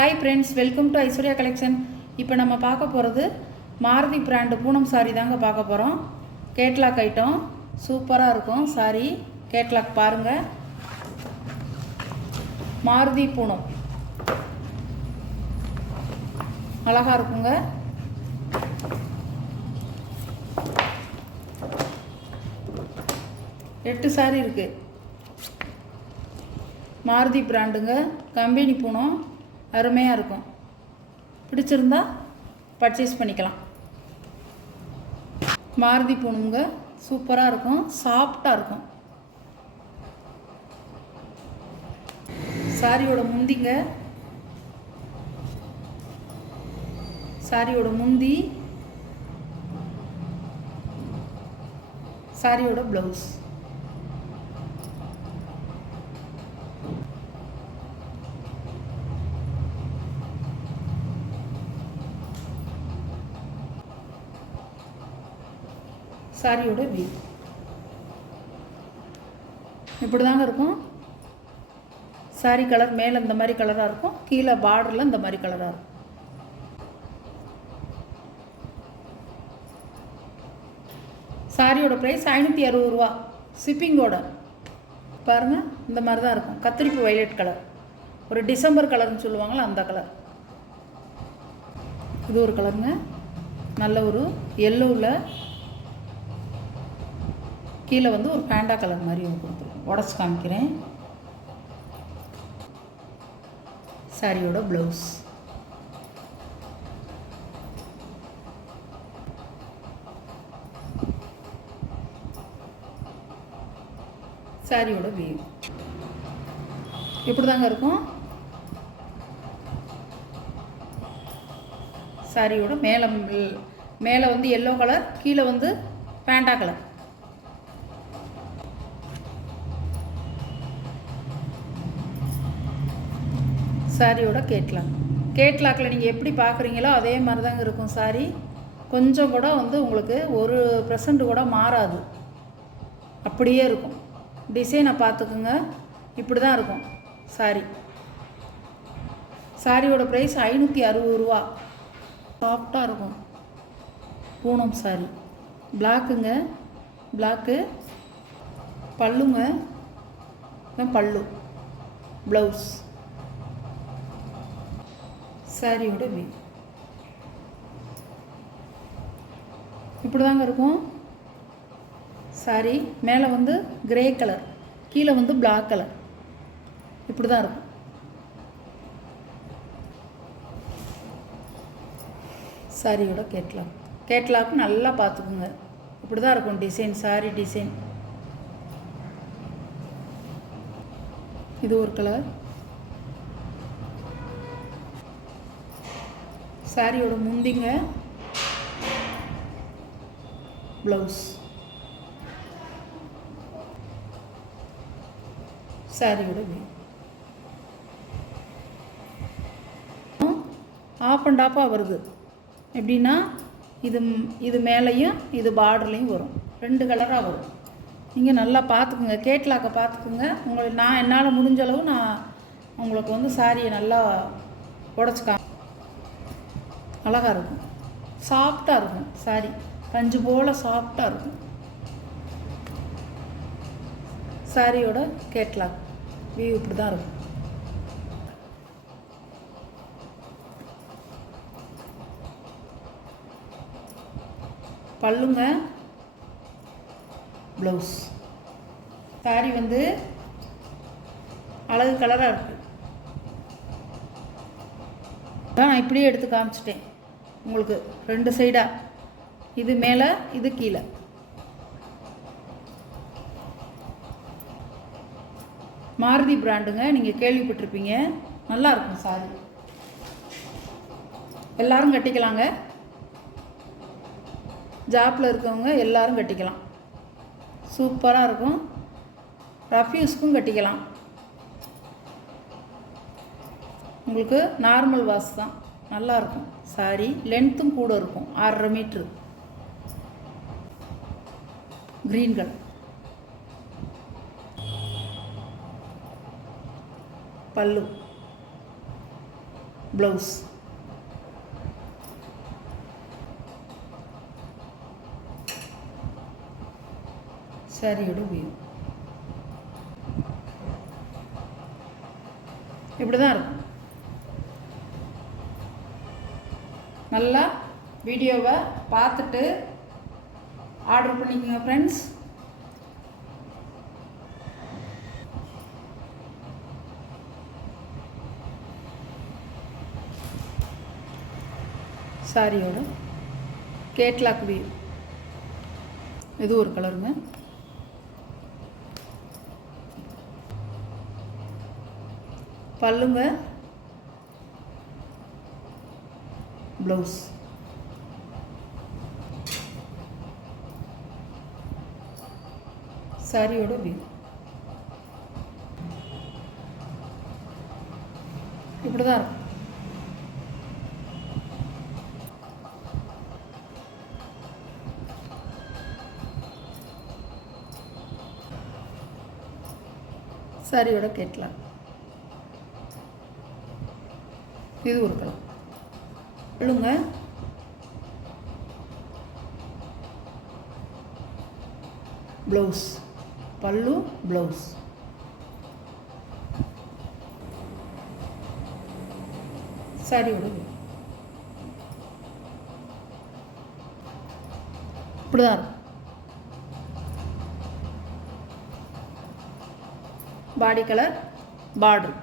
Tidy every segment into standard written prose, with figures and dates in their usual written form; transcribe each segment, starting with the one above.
Hi friends, welcome to Aishwarya collection. இப்போ நம்ம பார்க்க போகிறது மாருதி பிராண்டு பூனம் சாரி தாங்க பார்க்க போகிறோம். கேட்லாக் ஐட்டம் சூப்பராக இருக்கும். சாரி கேட்லாக் பாருங்கள். மாருதி பூனம் அழகாக இருக்குங்க. எட்டு சாரி இருக்குது. மாருதி பிராண்டுங்க, கம்பெனி பூனம் அருமையாக இருக்கும். பிடிச்சிருந்தா பர்ச்சேஸ் பண்ணிக்கலாம். மாருதி பூனமுங்க சூப்பராக இருக்கும், சாஃப்டாக இருக்கும். சாரியோட முந்திங்க, சாரியோட முந்தி, சாரியோட ப்ளவுஸ். சாரியோட வியூ இப்படி தாங்க இருக்கும். சாரி கலர் மேலே இந்த மாதிரி கலராக இருக்கும், கீழே பார்டரில் இந்த மாதிரி கலராக இருக்கும். சாரியோட ப்ரைஸ் 560 ரூபா ஷிப்பிங்கோட. பாருங்கள், இந்த மாதிரி தான் இருக்கும். கத்திரிப்பு வைலட் கலர், ஒரு டிசம்பர் கலர்னு சொல்லுவாங்களா அந்த கலர். இது ஒரு கலருங்க, நல்ல ஒரு எல்லோவில் கீழே வந்து ஒரு பேண்டா கலர் மாதிரி ஒன்று கொடுத்துருக்கோம். உடச்சி காமிக்கிறேன். சாரியோட ப்ளவுஸ், சாரியோட வியூ இப்படி தாங்க இருக்கும். சாரியோட மேலே வந்து எல்லோ கலர், கீழே வந்து பேண்டா கலர். சாரியோட கேட்லாக்கில் நீங்கள் எப்படி பார்க்குறீங்களோ அதே மாதிரி தாங்க இருக்கும். சாரி கொஞ்சம் கூட வந்து உங்களுக்கு 1% கூட மாறாது, அப்படியே இருக்கும். டிசைனை பார்த்துக்குங்க, இப்படி தான் இருக்கும் சாரி. சாரியோட ப்ரைஸ் 560 ரூபா. சாஃப்டாக இருக்கும் பூனம் சாரி. பிளாக்குங்க, பிளாக்கு பல்லுங்க, பல்லு, ப்ளவுஸ். சாரியோட வியூ இப்படி தாங்க இருக்கும். சாரி மேலே வந்து கிரே கலர், கீழே வந்து பிளாக் கலர், இப்படி தான் இருக்கும். சாரியோட கேட்லாக் நல்லா பார்த்துக்குங்க. இப்படி தான் இருக்கும் டிசைன், சாரி டிசைன். இது ஒரு கலர். சாரியோட முந்திங்க, ப்ளவுஸ், சாரியோட வியூ. ஆஃப் அண்ட் ஆஃபாக வருது. எப்படின்னா இது மேலேயும் இது பார்டர்லேயும் வரும், 2 கலராக வரும். நீங்கள் நல்லா பார்த்துக்குங்க, கேட்லாக்கை பார்த்துக்குங்க. உங்களுக்கு என்னால் முடிஞ்ச அளவு நான் உங்களுக்கு வந்து சாரியை நல்லா உடச்சிக்கா. அழகாக இருக்கும், சாஃப்டாக இருக்கும். சாரி பஞ்சு போல் சாஃப்டாக இருக்கும். சாரியோட கேட்லாக் வியூ இப்படி தான் இருக்கும். பல்லுங்க, ப்ளவுஸ். சாரி வந்து அழகு கலராக இருக்குது. நான் இப்படியே எடுத்து காமிச்சிட்டேன் உங்களுக்கு 2 சைடாக. இது மேலே, இது கீழே. மாருதி பிராண்டுங்க, நீங்கள் கேள்விப்பட்டிருப்பீங்க. நல்லா இருக்கும் சாரி, எல்லாரும் கட்டிக்கலாங்க. ஜாப்பில் இருக்கவங்க எல்லாரும் கட்டிக்கலாம். சூப்பராக இருக்கும். ரஃப்யூஸ்க்கும் கட்டிக்கலாம். உங்களுக்கு நார்மல் வாஷ் தான், நல்லாயிருக்கும். சாரி லென்த்தும் கூட இருக்கும், 6.5 மீட்ரு. க்ரீன் கலர், பல்லு, ப்ளவுஸ். சாரியோட வியூ இப்படி தான் இருக்கும். நல்லா வீடியோவை பார்த்துட்டு ஆர்டர் பண்ணிக்கோங்க ஃப்ரெண்ட்ஸ். சாரியோட கேட்லாக் வியூ. இது ஒரு கலருங்க. பல்லுங்க, ப்ளவுஸ். சாரியோட வியூ இப்படி தான் இருக்கும். சாரியோட கேட்லாக். இது ஒரு கலர். பல்லுங்க, ப்ளவுஸ். பல்லு, ப்ளவுஸ். சாரியோட இப்படி தான் இருக்கும். பாடி கலர், பார்டர்.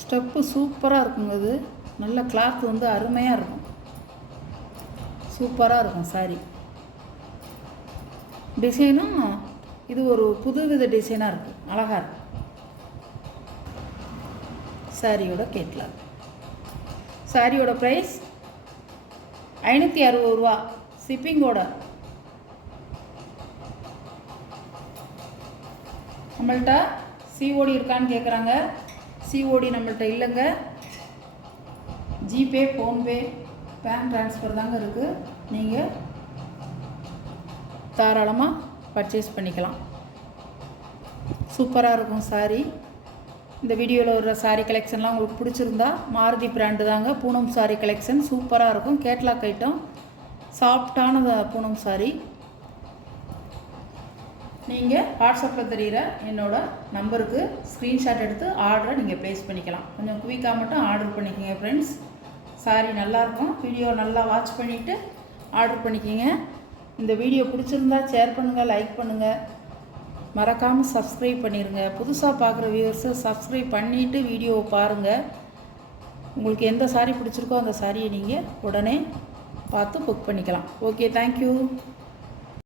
ஸ்டெப்பு சூப்பராக இருக்குங்க. இது நல்ல கிளாத் வந்து அருமையாக இருக்கும், சூப்பராக இருக்கும் சாரி. டிசைனும் இது ஒரு புதுவித டிசைனாக இருக்குது, அழகாக இருக்கும். சாரியோட கேட்லாக். சாரியோட ப்ரைஸ் 560 ரூபா ஷிப்பிங்கோட. நம்மள்கிட்ட சிஓடி இருக்கான்னு கேட்குறாங்க. சிஓடி நம்மள்கிட்ட இல்லைங்க. ஜிபே, ஃபோன்பே, பேங்க் ட்ரான்ஸ்ஃபர் தாங்க இருக்குது. நீங்கள் தாராளமாக பர்ச்சேஸ் பண்ணிக்கலாம். சூப்பராக இருக்கும் சாரி. இந்த வீடியோவில் வர சாரீ கலெக்ஷன்லாம் உங்களுக்கு பிடிச்சிருந்தா மாருதி பிராண்டு தாங்க. பூனம் சாரீ கலெக்ஷன் சூப்பராக இருக்கும். கேட்லாக் ஐட்டம், சாஃப்டான பூனம் சாரீ. நீங்கள் வாட்ஸ்அப்பில் தெரிகிற என்னோடய நம்பருக்கு ஸ்க்ரீன்ஷாட் எடுத்து ஆர்டரை நீங்கள் ப்ளேஸ் பண்ணிக்கலாம். கொஞ்சம் குயிக்காக மட்டும் ஆர்டர் பண்ணிக்கோங்க ஃப்ரெண்ட்ஸ். சாரி நல்லாயிருக்கும். வீடியோ நல்லா வாட்ச் பண்ணிவிட்டு ஆர்டர் பண்ணிக்கோங்க. இந்த வீடியோ பிடிச்சிருந்தா ஷேர் பண்ணுங்கள், லைக் பண்ணுங்கள், மறக்காமல் சப்ஸ்கிரைப் பண்ணிடுங்க. புதுசாக பார்க்குற வியூவர்ஸை சப்ஸ்கிரைப் பண்ணிவிட்டு வீடியோவை பாருங்கள். உங்களுக்கு எந்த சாரி பிடிச்சிருக்கோ அந்த சாரியை நீங்கள் உடனே பார்த்து புக் பண்ணிக்கலாம். Okay, thank you.